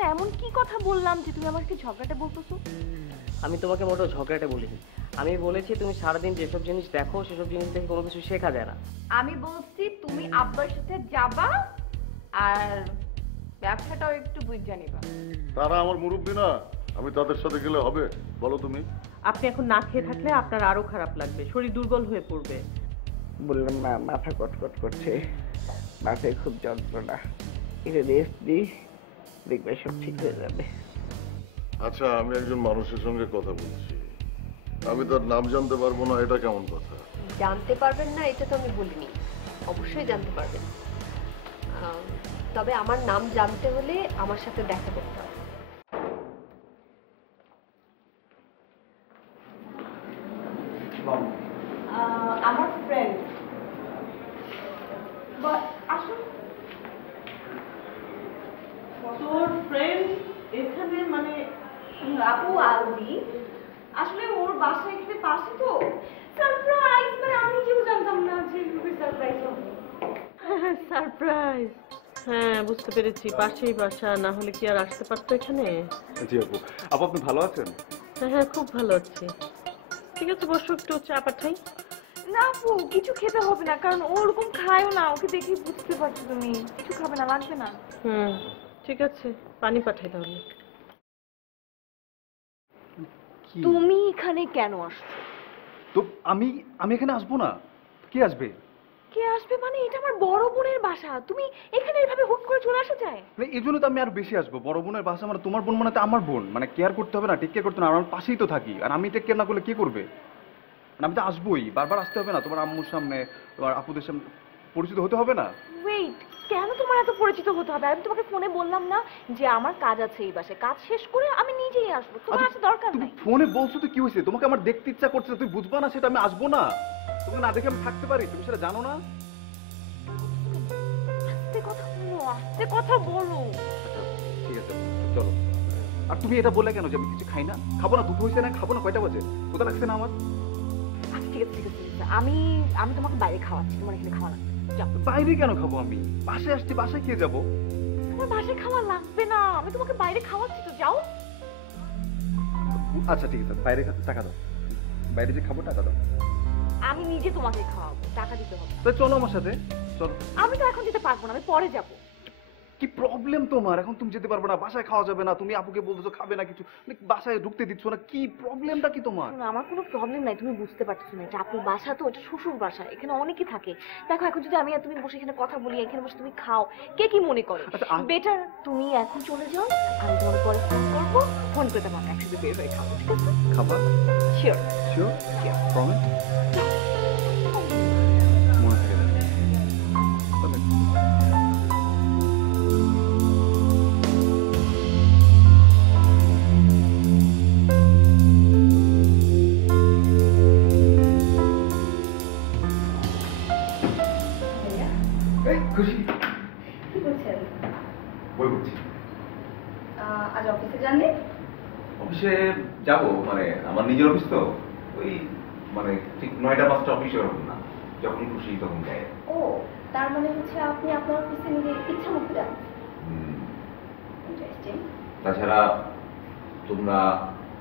সাথে এমন কি কথা বললাম যে তুমি আমাকে ঝগড়াটা বলতেছো? আমি তোমাকে মোটো ঝগড়াটে বলিনি। আমি বলেছি তুমি সারাদিন যেসব জিনিস দেখো সেসব জিনিস দেখে কোনো কিছু শেখা যায় না। আমি বলছি তুমি আব্বার সাথে যাবা আর ব্যবসাটাও একটু বুঝে নিবা। তারা আমার মুরব্বী না। আমি তাদের সাথে গেলে হবে বলো তুমি। আপনি এখন না খেয়ে থাকলে আপনার আরও খারাপ লাগবে শরীর দুর্বল হয়ে পড়বে। বললাম মা মাথা কটকট করছে। মাথায় খুব যন্ত্রণা। এটা রেস্ট দিই। দেখবে সব ঠিক হয়ে যাবে। আচ্ছা আমি একজন মানুষের সঙ্গে কথা বলছি। আমি তার নাম জানতে পারব না এটা কেমন কথা? জানতে পারবেন না এটা তো আমি বলিনি। অবশ্যই জানতে পারবেন। তবে আমার নাম জানতে হলে আমার সাথে দেখা করতে হবে আমার ফ্রেন্ড আসুন তোর ফ্রেন্ড এখানে মানে আপু আলবি আসলে ওর বাসা এখানে পাশে তো। সারপ্রাইজ মানে আমি নিজেও জানতাম না যে এভাবে সারপ্রাইজ হবে। সারপ্রাইজ হ্যাঁ বুঝতে পেরেছি। পাশেই বাসা না হলে কি আর আসতে পারতো এখানে? জি আপু। আপু আপনি ভালো আছেন? হ্যাঁ হ্যাঁ খুব ভালো আছি। ঠিক আছে বসো একটু চা পাঠাই। না আপু কিছু খেতে হবে না কারণ ও ওরকম খায়ও না। ওকে দেখে বুঝতে পারছ তুমি। কিছু খাবে না লাগবে না। হুম ঠিক আছে। পানি পাঠাই তাহলে। তুমি এখানে কেন আসছো? তো আমি আমি এখানে আসব না। কে আসবে? কে আসবে মানে এটা আমার বড় বোনের বাসা। তুমি এখানে এভাবে হুট করে চলে আসা যায় মানে এই জন্য তো আমি আর বেশি আসব। বড় বোনের বাসা মানে তোমার বোন মানে তো আমার বোন। মানে কেয়ার করতে হবে না টেক কেয়ার করতে না। আমার পাশেই তো থাকি। আর আমি টেক কেয়ার না করলে কে করবে? মানে আমি তো আসবোই। বারবার আসতে হবে না। তোমার আম্মুর সামনে তোমার আপুদের সামনে পরিচিত হতে হবে না। ওয়েট কেন তোমার এত পরিচিত হতে হবে? আমি তোমাকে ফোনে বললাম না যে আমার কাজ আছে এই বাসায়। কাজ শেষ করে আমি নিজেই আসব। তোমার আচ্ছা, আসা দরকার তুমি নাই। ফোনে বলছো তো কি হয়েছে? তোমাকে আমার দেখতে ইচ্ছা করছে তুমি বুঝবা না সেটা আমি আসব না। তোমাকে না দেখে আমি থাকতে পারি তুমি সেটা জানো না? আস্তে কথা বলো আস্তে কথা বলো। আচ্ছা ঠিক আছে চলো। আর তুমি এটা বললে কেন যে আমি কিছু খাই না? খাব না দুটো হয়েছে না খাব না কয়টা বাজে? কোথা লাগছে না আমার? আচ্ছা ঠিক আছে ঠিক আছে ঠিক আছে। আমি আমি তোমাকে বাইরে খাওয়াচ্ছি তোমার এখানে খাওয়া লাগবে। না। বাইরে কেন খাব আমি? বাসায় আসছি বাসায় খেয়ে যাব। তোমার বাসায় খাওয়া লাগবে না। আমি তোমাকে বাইরে খাওয়াচ্ছি তো যাও। আচ্ছা ঠিক আছে বাইরে খাতে টাকা দাও। বাইরে যে খাব টাকা দাও। আমি নিজে তোমাকে খাওয়াবো টাকা দিতে হবে। তো চলো আমার সাথে চলো। আমি তো এখন দিতে পারব না আমি পরে যাব। কি প্রবলেম তোমার? এখন তুমি যেতে পারবে না বাসায় খাওয়া যাবে না তুমি আপুকে বলতেছো খাবে না কিছু মানে বাসায় ঢুকতে দিচ্ছ না কি প্রবলেমটা কি তোমার? শোনো, আমার কোনো প্রবলেম নাই তুমি বুঝতে পারছ না এটা আপুর বাসা তো এটা শ্বশুর বাসা এখানে অনেকে থাকে। দেখো এখন যদি আমি আর তুমি বসে এখানে কথা বলি এখানে বসে তুমি খাও কে কি মনে করে? আচ্ছা, আ- বেটার তুমি এখন চলে যাও আমি তোমার পরে ফোন করব ফোন করে তোমাকে একসাথে বের হয়ে খাব ঠিক আছে? খাবার শিওর শিওর প্রমিস যাব মানে আমার নিজের অফিস তো ওই মানে ঠিক নয়টা পাঁচটা অফিস ওরকম না যখন খুশি তখন যাই ও তার মানে হচ্ছে আপনি আপনার অফিসে নিজের ইচ্ছা মতো যান তাছাড়া তোমরা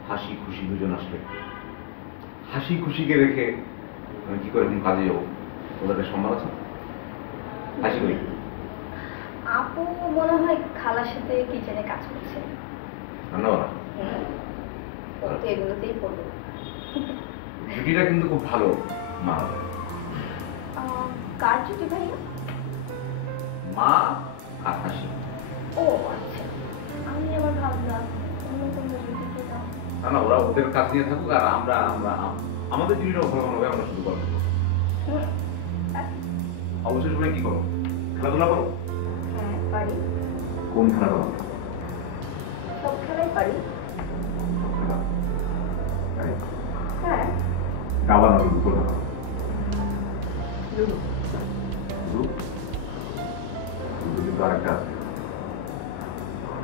হাসি খুশি দুজন আসলে। হাসি খুশিকে রেখে আমি কি করে এখন কাজে যাব? ওদের একটা সম্মান আছে? হাসি করি? আপু মনে হয় খালার সাথে কিচেনে কাজ করছে। ও তো এগুলোতেই কিন্তু খুব ভালো মা। কার জুটি ভাইয়া? মা আর হাসি। ও আচ্ছা। আমি আবার ভাবলাম অন্য কোনো জুটি না না ওরা ওদের কাজ নিয়ে থাকুক আর আমরা আমরা আমাদের জুটিটাও ভালো ভালো হবে আমরা শুধু করব। অবসর সময় কি করো? খেলাধুলা করো? হ্যাঁ পারি। কোন খেলাধুলা সব খেলাই পারি। দাবা না লুডু কোনটা করো? লুডো লুডু লুডু কিন্তু আরেকটা আছে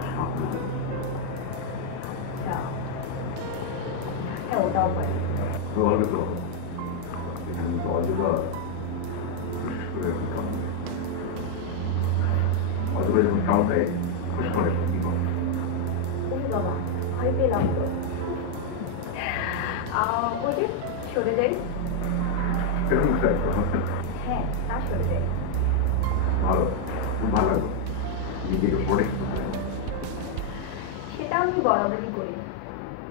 সাপ লুডু। হ্যাঁ ওটাও পারি তো বলবে তো এখানে কিন্তু অজগর বিশেষ করে এখন কামড় দেয়। অজগর যখন কামড় দেয় খুশ করে কি করে ওরে বাবা ভয় সরে যাই। এরকম হ্যাঁ তা সরে যাই। ভালো খুব ভালো লাগল। নিজেকে প্রোটেক্ট সেটা আমি বরাবরই করি।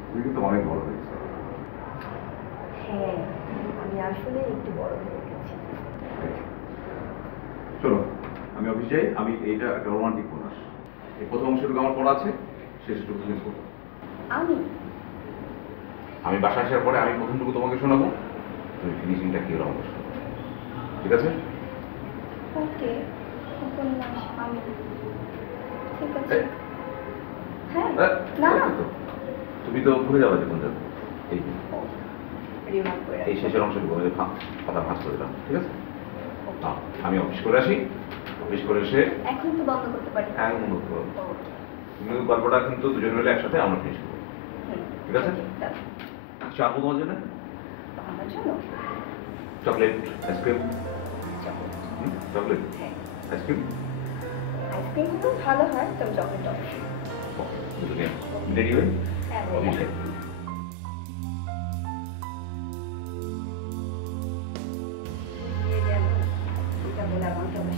তুমি কিন্তু অনেক বড় হয়েছে। হ্যাঁ আমি আসলে একটু বড় হয়ে গেছি। চলো আমি অফিস আমি এইটা একটা রোমান্টিক উপন্যাস এই প্রথম অংশটুকু আমার পড়া আছে শেষটুকু তুমি পড়ব আমি? আমি বাসা আসার পরে আমি প্রথমটুকু তোমাকে শোনাবো তুমি ফিনিশিংটা কি রকম ঠিক আছে? ওকে আমি ঠিক আছে। হ্যাঁ না। তুমি তো ভুলে যাবে যে কোন যাবে এই এই শেষের অংশটুকু আমি কথা ফাঁস করে দিলাম ঠিক আছে? আমি অফিস করে আসি। অফিস করে এসে এখন তো বন্ধ করতে পারি। একদম বন্ধ গল্পটা কিন্তু দুজন মিলে একসাথে আমরা ফিনিশ করব। ঠিক আছে? চা তোমার জন্য? Chocolate ice cream? চকলেট। হ্যাঁ। Ice cream? আইসক্রিম তো ভালো হয় তবে চকলেট অবশ্যই। রেডি হয়ে? হ্যাঁ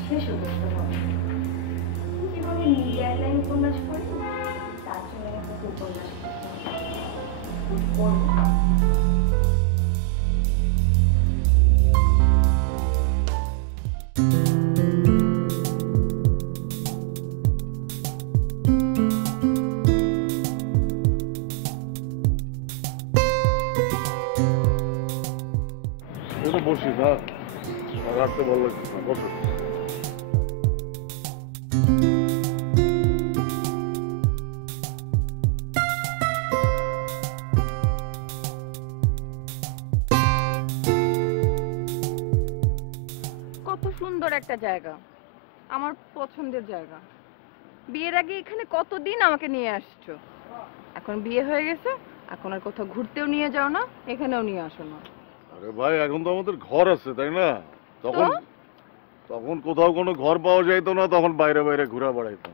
শেষ অবস্থা হবে। জীবনে নিজের লাইন উপন্যাস পড়ি? তার জন্য উপন্যাস পড়ব। তো না আর হাঁটতে ভালো লাগছে না, বসো। কত সুন্দর একটা জায়গা। আমার পছন্দের জায়গা। বিয়ের আগে এখানে কতদিন আমাকে নিয়ে আসছো? এখন বিয়ে হয়ে গেছে, এখন আর কোথাও ঘুরতেও নিয়ে যাও না, এখানেও নিয়ে আসো না। আরে ভাই এখন তো আমাদের ঘর আছে তাই না? তখন তখন কোথাও কোনো ঘর পাওয়া যাইতো না তখন বাইরে বাইরে ঘুরা বেড়াইতাম।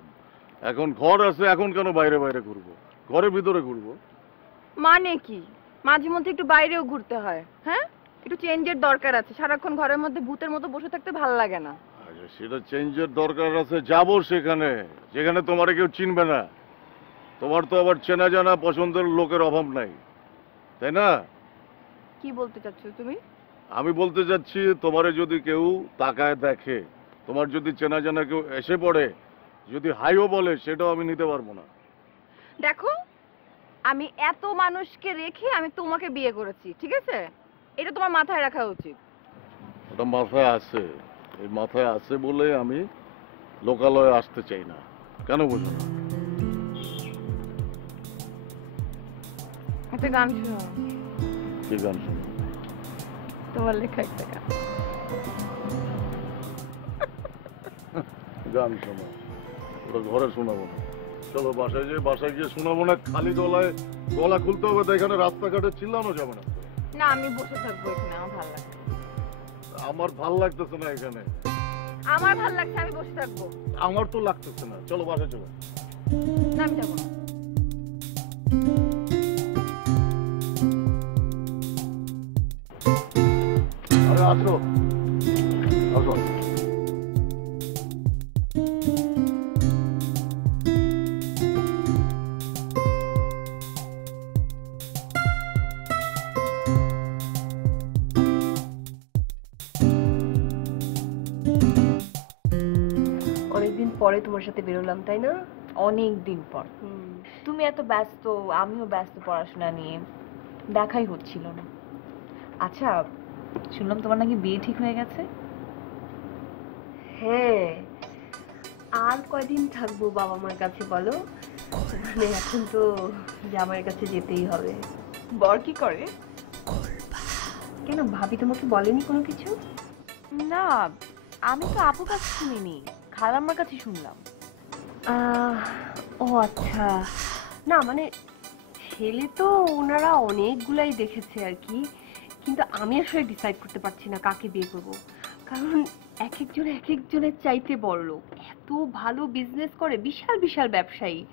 এখন ঘর আছে এখন কেন বাইরে বাইরে ঘুরবো? ঘরের ভিতরে ঘুরবো। মানে কি? মাঝে মধ্যে একটু বাইরেও ঘুরতে হয় হ্যাঁ? একটু চেঞ্জের দরকার আছে। সারাক্ষণ ঘরের মধ্যে ভূতের মতো বসে থাকতে ভালো লাগে না। আচ্ছা সেটা চেঞ্জের দরকার আছে যাব সেখানে। যেখানে তোমার কেউ চিনবে না। তোমার তো আবার চেনা জানা পছন্দের লোকের অভাব নাই। তাই না? কি বলতে চাচ্ছো তুমি? আমি বলতে চাচ্ছি তোমারে যদি কেউ তাকায় দেখে তোমার যদি চেনা জানা কেউ এসে পড়ে যদি হাইও বলে সেটাও আমি নিতে পারব না। দেখো আমি এত মানুষকে রেখে আমি তোমাকে বিয়ে করেছি ঠিক আছে? এটা তোমার মাথায় রাখা উচিত। ওটা মাথায় আছে। এই মাথায় আছে বলে আমি লোকালয়ে আসতে চাই না। কেন বুঝো না? একটা গান শোনো কি গান শোনো তোমার লেখা একটা গান গান শোনো ওটা ঘরে শোনাবো না। চলো বাসায় যেয়ে বাসায় গিয়ে শোনাবো না খালি গলায় গলা খুলতে হবে তো এখানে রাস্তাঘাটে চিল্লানো যাবে না। না আমি বসে থাকব এখানে আমার ভালো লাগে আমার ভালো লাগতেছে না এখানে। আমার ভালো লাগছে আমি বসে থাকব। আমার তো লাগতেছে না। চলো বাসায় চলো। না আমি যাব না। outro. Outro. অনেকদিন পরে তোমার সাথে বেরোলাম তাই না? অনেকদিন পর। তুমি এত ব্যস্ত আমিও ব্যস্ত পড়াশোনা নিয়ে। দেখাই হচ্ছিল না। আচ্ছা শুনলাম তোমার নাকি বিয়ে ঠিক হয়ে গেছে। হ্যাঁ আর কয়দিন থাকব বাবা মার কাছে বলো? মানে এখন তো জামাইয়ের কাছে যেতেই হবে। বর কি করে? কেন ভাবি তোমাকে বলেনি কোনো কিছু? না আমি তো আপুর কাছে শুনিনি খালাম্মার কাছে শুনলাম। আহ, ও আচ্ছা। না মানে ছেলে তো ওনারা অনেকগুলাই দেখেছে আর কি। কিন্তু আমি আসলে ডিসাইড করতে পারছি না কাকে বিয়ে করব। কারণ এক একজন এক একজনের চাইতে বড় লোক। এত ভালো বিজনেস করে বিশাল বিশাল ব্যবসায়ী।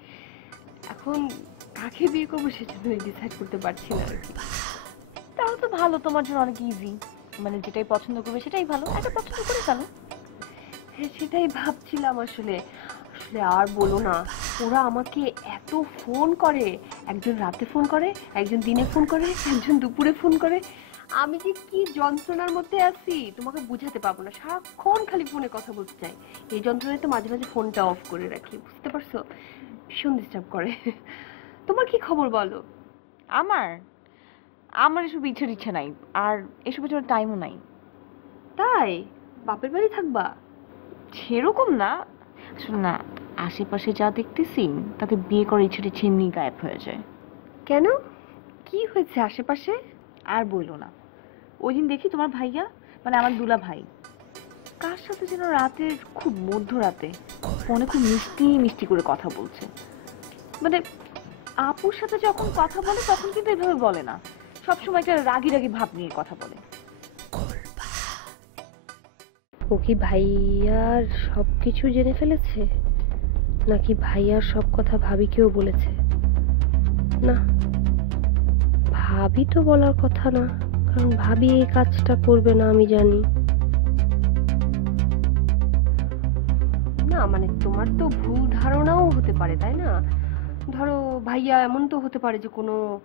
এখন কাকে বিয়ে করব সেজন্য ডিসাইড করতে পারছি না। তাহলে তো ভালো তোমার জন্য অনেক ইজি মানে যেটাই পছন্দ করবে সেটাই ভালো। একটা পছন্দ করে ফেলো। হ্যাঁ সেটাই ভাবছিলাম আসলে। আসলে আর বলো না ওরা আমাকে এত ফোন করে। একজন রাতে ফোন করে একজন দিনে ফোন করে একজন দুপুরে ফোন করে। আমি যে কি যন্ত্রণার মধ্যে আছি তোমাকে বুঝাতে পারব না। সারাক্ষণ খালি ফোনে কথা বলতে চাই। এই যন্ত্রণায় তো মাঝে মাঝে ফোনটা অফ করে রাখি বুঝতে পারছ? ভীষণ ডিস্টার্ব করে। তোমার কি খবর বলো? আমার? আমার এসব ইচ্ছার ইচ্ছা নাই আর এসবের জন্য টাইমও নাই। তাই? বাপের বাড়ি থাকবা? সেরকম না। আসলে না আশেপাশে যা দেখতেছি তাতে বিয়ে করার ইচ্ছাটা চিমনি গায়েব হয়ে যায়। কেন? কি হয়েছে আশেপাশে? আর বইলো না। ওই দিন দেখি তোমার ভাইয়া মানে আমার দুলা ভাই। কার সাথে যেন রাতের খুব মধ্যরাতে ফোনে খুব মিষ্টি মিষ্টি করে কথা বলছে। মানে আপুর সাথে যখন কথা বলে, তখন কিন্তু এভাবে বলে না। সবসময় একটা রাগি রাগি ভাব নিয়ে কথা বলে। ও কি ভাইয়ার সব কিছু জেনে ফেলেছে? নাকি ভাইয়ার সব কথা ভাবিকেও বলেছে? না ভাবি তো বলার কথা না। কারণ ভাবি এই কাজটা করবে না আমি জানি। না মানে তোমার তো ভুল ধারণাও হতে পারে তাই না? ধরো ভাইয়া এমন তো হতে পারে যে কোনো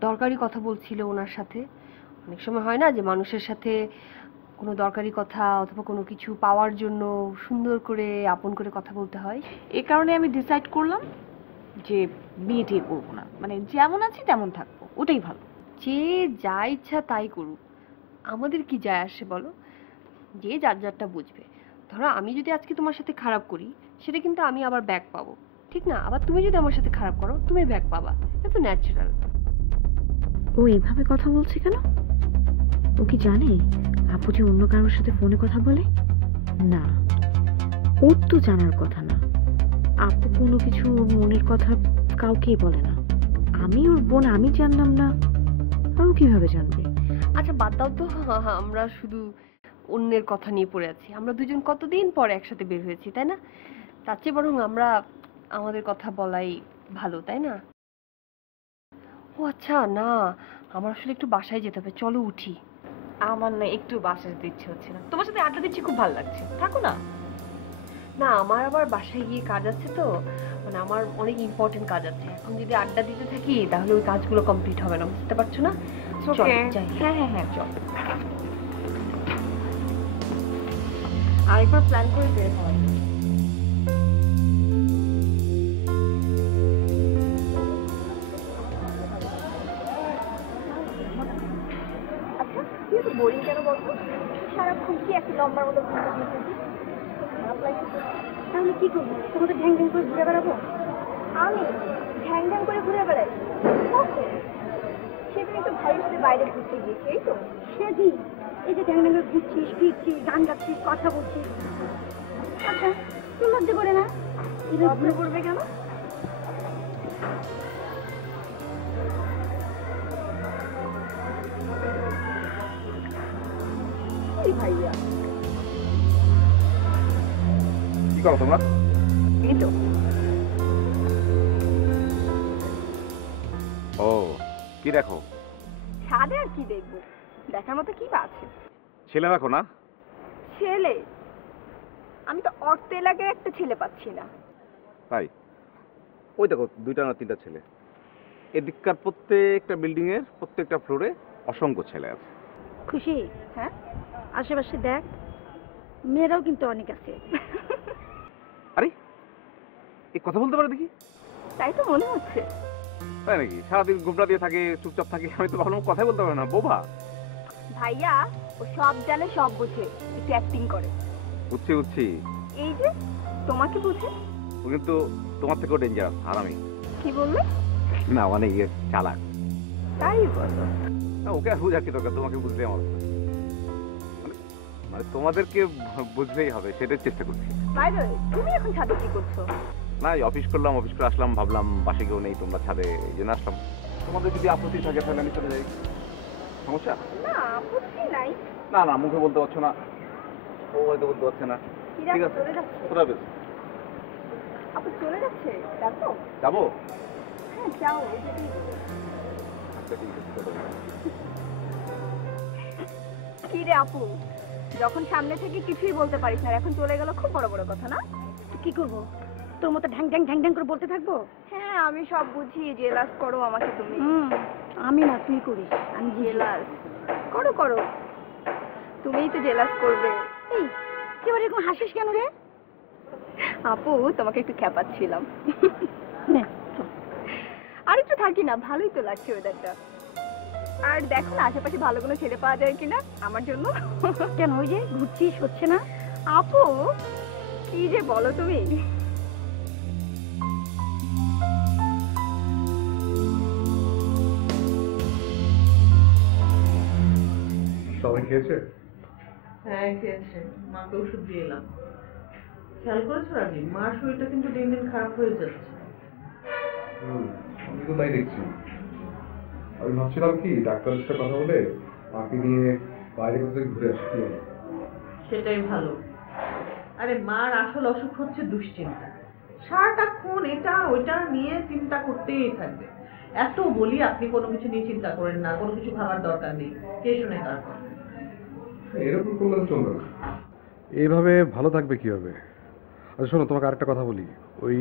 দরকারি কথা বলছিল ওনার সাথে। অনেক সময় হয় না যে মানুষের সাথে কোনো দরকারি কথা অথবা কোনো কিছু পাওয়ার জন্য সুন্দর করে আপন করে কথা বলতে হয়? এ কারণে আমি ডিসাইড করলাম যে বিয়ে টিয়ে করব না। মানে যেমন আছি তেমন থাকব ওটাই ভালো। যে যা ইচ্ছা তাই করুক। আমাদের কি যায় আসে বলো? যে যার যারটা বুঝবে। ধরো আমি যদি আজকে তোমার সাথে খারাপ করি, সেটা কিন্তু আমি আবার ব্যাক পাবো। ঠিক না? আবার তুমি যদি আমার সাথে খারাপ করো, তুমি ব্যাক পাবা। এটা তো ন্যাচারাল ও এভাবে কথা বলছে কেন? ও কি জানে? আপু যে অন্য কারোর সাথে ফোনে কথা বলে? না। ওর তো জানার কথা না। আপু কোনো কিছু ওর মনের কথা কাউকেই বলে না। আমি ওর বোন, আমি জানলাম না। ও কীভাবে জানবে? আচ্ছা বাদ দাও তো। আমরা শুধু অন্যের কথা নিয়ে পড়ে আছি। আমরা দুজন কতদিন পরে একসাথে বের হয়েছি তাই না? তার চেয়ে বরং আমরা আমাদের কথা বলাই ভালো তাই না? ও আচ্ছা না আমার আসলে একটু বাসায় যেতে হবে। চলো উঠি। আমার না একটু বাসায় যেতে ইচ্ছে হচ্ছে না। তোমার সাথে আড্ডা দিচ্ছি খুব ভালো লাগছে। থাকো না। না আমার আবার বাসায় গিয়ে কাজ আছে তো। মানে আমার অনেক ইম্পর্টেন্ট কাজ আছে। এখন যদি আড্ডা দিতে থাকি তাহলে ওই কাজগুলো কমপ্লিট হবে না বুঝতে পারছ না? চলো, যাই। হ্যাঁ হ্যাঁ হ্যাঁ চল। আরেকবার প্ল্যান করে বের। আচ্ছা তুই এত বোরিং কেন বলতো সারাক্ষণ কি একটা লম্বার মতো ঘুরতে খারাপ লাগছে তাহলে কি করব? তোমাকে ঢ্যাং ঢ্যাং করে ঘুরে বেড়াবো? আমি ঢ্যাং ঢ্যাং করে ঘুরে বেড়াই? সেদিন একটু ভাইয়ের সাথে বাইরে ঘুরতে গিয়েছি এই তো। সেদিন? এই যে ঢ্যাং ঢ্যাং করে ঘুরছিস ফিরছিস গান গাচ্ছিস কথা বলছিস। আচ্ছা তুই লজ্জা করে না? লজ্জা করবে কেন? করো তোমরা? এই তো। ও কি দেখো? ছাদে আর কি দেখব? দেখার মতো কি বা আছে? ছেলে দেখো না? ছেলে? আমি তো অর্থ এলাকায় একটা ছেলে পাচ্ছি না। তাই? ওই দেখো দুইটা না তিনটা ছেলে। এদিককার প্রত্যেকটা বিল্ডিং এর প্রত্যেকটা ফ্লোরে অসংখ্য ছেলে আছে। খুশি? হ্যাঁ? আশেপাশে দেখ। মেয়েরাও কিন্তু অনেক আছে। আরে এই কথা বলতে পারে দেখি। তাই তো মনে হচ্ছে। তাই নাকি? সারাদিন ঘুমটা দিয়ে থাকে চুপচাপ থাকে আমি তো ভাবলাম কথাই বলতে পারে না বোবা। ভাইয়া ও সব জানে সব বুঝে একটু অ্যাক্টিং করে। বুঝছি বুঝছি। এই যে তোমাকে বুঝে? ও কিন্তু তোমার থেকেও ডেঞ্জারাস আর আমি কি বললে? না মানে ইয়ে চালাক। তাই বলো। না, ওকে আর বুঝার কি দরকার তোমাকে বুঝতে আমার মানে- মানে তোমাদেরকে বুঝলেই হবে সেটার চেষ্টা করছি। বাই তুমি এখন ছাদে কি করছ? না অফিস করলাম অফিস করে আসলাম ভাবলাম বাসে কেউ নেই তোমরা ছাদে এই জন্য আসলাম। তোমাদের যদি আপত্তি থাকে তাহলে আমি চলে যাই। সমস্যা? না আপত্তি নাই। না না মুখে বলতে পারছ না। ও হয়তো বলতে পারছে না। ঠিক আছে চলে যাচ্ছে? তোরা বেশ? আপু চলে যাচ্ছে? দেখো যাব? হ্যাঁ যাও। আচ্ছা। কি রে আপু? যখন সামনে থেকে কিছুই বলতে পারিস না এখন চলে গেল খুব বড় বড় কথা না? কি করব? তোর মতো ঢ্যাং ঢ্যাং ঢ্যাং ঢ্যাং করে বলতে থাকব? হ্যাঁ আমি সব বুঝি জেলাস করো আমাকে তুমি। আমি না তুই করিস আমি জেলাস? করো করো। তুমিই তো জেলাস করবে। এই আবার এরকম হাসিস কেন রে? আপু তোমাকে একটু খেপাচ্ছিলাম আর একটু থাকি না ভালোই তো লাগছে ওয়েদারটা আর দেখো না আশেপাশে ভালো কোনো ছেলে পাওয়া যায় কিনা আমার জন্য। কেন ওই যে ঘুরছিস হচ্ছে না? আপু কি যে বলো তুমি? সবাই খেয়েছে? হ্যাঁ খেয়েছে। মাকে ওষুধ দিয়ে এলাম। খেয়াল করেছ রাজি মার শরীরটা কিন্তু দিন দিন খারাপ হয়ে যাচ্ছে। হুম, আমি তো তাই দেখছি। আমি ভাবছিলাম কি ডাক্তারের সাথে কথা বলে মাকে নিয়ে বাইরে কোথাও ঘুরে আসি সেটাই ভালো। আরে মার আসল অসুখ হচ্ছে দুশ্চিন্তা। সারাটাক্ষণ এটা ওইটা নিয়ে চিন্তা করতেই থাকবে। এত বলি আপনি কোনো কিছু নিয়ে চিন্তা করেন না কোনো কিছু ভাবার দরকার নেই। কে শুনে কার এরকম করলে তো চলবে না। এইভাবে ভালো থাকবে কীভাবে? আচ্ছা শোনো তোমাকে আরেকটা কথা বলি। ওই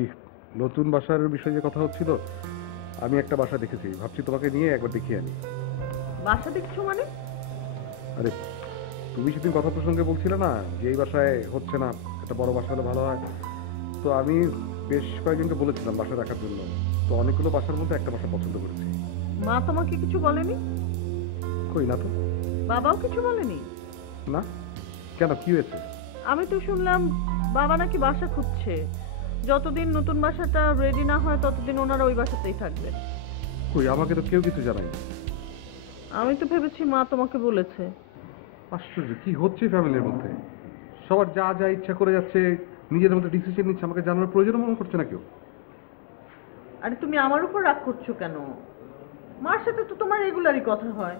নতুন বাসার বিষয়ে যে কথা হচ্ছিল আমি একটা বাসা দেখেছি। ভাবছি তোমাকে নিয়ে একবার দেখিয়ে আনি। বাসা দেখছ মানে? আরে তুমি সেদিন কথা প্রসঙ্গে বলছিলে না যে এই বাসায় হচ্ছে না একটা বড় বাসা হলে ভালো হয়। তো আমি বেশ কয়েকজনকে বলেছিলাম বাসা দেখার জন্য। তো অনেকগুলো বাসার মধ্যে একটা বাসা পছন্দ করেছি। মা তোমাকে কিছু বলেনি? কই না তো। বাবাও কিছু বলেনি? না? কেন কি হয়েছে? আমি তো শুনলাম বাবা নাকি বাসা খুঁজছে। যতদিন নতুন বাসাটা রেডি না হয় ততদিন ওনারা ওই বাসাতেই থাকবে। কই আমাকে তো কেউ কিছু জানায়নি। আমি তো ভেবেছি মা তোমাকে বলেছে। আশ্চর্য কি হচ্ছে ফ্যামিলির মধ্যে? সবার যা যা ইচ্ছা করে যাচ্ছে নিজেদের মধ্যে ডিসিশন নিচ্ছে আমাকে জানানোর প্রয়োজন মনে করছে না কেউ? আরে তুমি আমার উপর রাগ করছ কেন? মার সাথে তো তোমার রেগুলারই কথা হয়।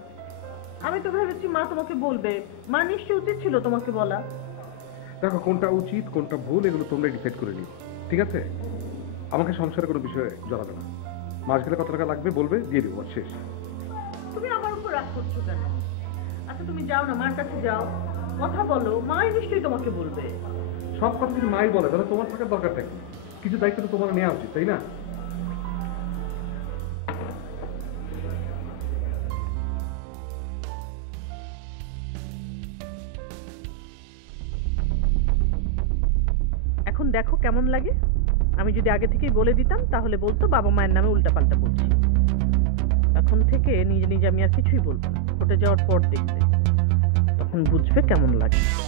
আমি তো ভেবেছি মা তোমাকে বলবে। মা নিশ্চয়ই উচিত ছিল তোমাকে বলা। দেখো কোনটা উচিত কোনটা ভুল এগুলো তোমরা ডিসাইড করে নিও। ঠিক আছে? আমাকে সংসারে কোনো বিষয়ে জড়াবে না। মাস গেলে কত টাকা লাগবে বলবে দিয়ে দেবো আর শেষ। তুমি আমার উপর রাগ করছ কেন? আচ্ছা তুমি যাও না মার কাছে যাও। কথা বলো মাই নিশ্চয়ই তোমাকে বলবে। সব কথা যদি মাই বলে তাহলে তোমার থাকার দরকার থাকে কিছু দায়িত্ব তো তোমার নেওয়া উচিত তাই না? কেমন লাগে? আমি যদি আগে থেকেই বলে দিতাম, তাহলে বলতো বাবা মায়ের নামে উল্টাপাল্টা বলছি। এখন থেকে নিজে নিজে আমি আর কিছুই বলব না। ঘটে যাওয়ার পর দেখবে। তখন বুঝবে কেমন লাগে।